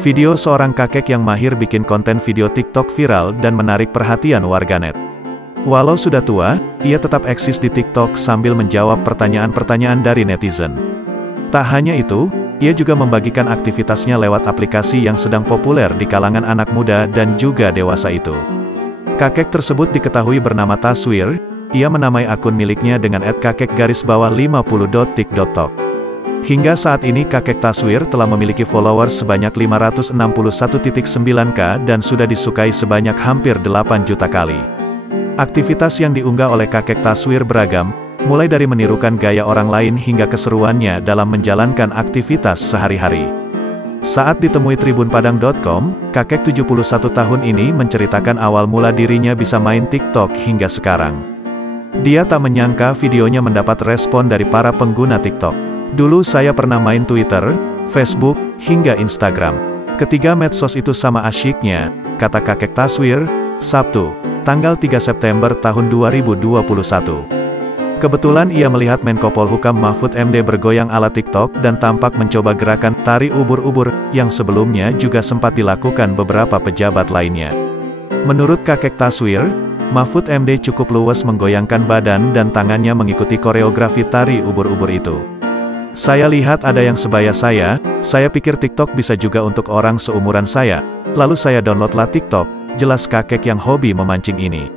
Video seorang kakek yang mahir bikin konten video TikTok viral dan menarik perhatian warganet. Walau sudah tua, ia tetap eksis di TikTok sambil menjawab pertanyaan-pertanyaan dari netizen. Tak hanya itu, ia juga membagikan aktivitasnya lewat aplikasi yang sedang populer di kalangan anak muda dan juga dewasa itu. Kakek tersebut diketahui bernama Taswir, ia menamai akun miliknya dengan @kakek_50.tik.tok. Hingga saat ini kakek Taswir telah memiliki followers sebanyak 561.9k dan sudah disukai sebanyak hampir 8 juta kali. Aktivitas yang diunggah oleh kakek Taswir beragam, mulai dari menirukan gaya orang lain hingga keseruannya dalam menjalankan aktivitas sehari-hari. Saat ditemui tribunpadang.com, kakek 71 tahun ini menceritakan awal mula dirinya bisa main TikTok hingga sekarang. Dia tak menyangka videonya mendapat respon dari para pengguna TikTok. Dulu saya pernah main Twitter, Facebook, hingga Instagram. Ketiga medsos itu sama asyiknya, kata kakek Taswir, Sabtu, tanggal 3 September tahun 2021. Kebetulan ia melihat Menko Polhukam Mahfud MD bergoyang ala TikTok dan tampak mencoba gerakan tari ubur-ubur, yang sebelumnya juga sempat dilakukan beberapa pejabat lainnya. Menurut kakek Taswir, Mahfud MD cukup luwes menggoyangkan badan dan tangannya mengikuti koreografi tari ubur-ubur itu. Saya lihat ada yang sebaya saya pikir TikTok bisa juga untuk orang seumuran saya, lalu saya downloadlah TikTok, jelas kakek yang hobi memancing ini.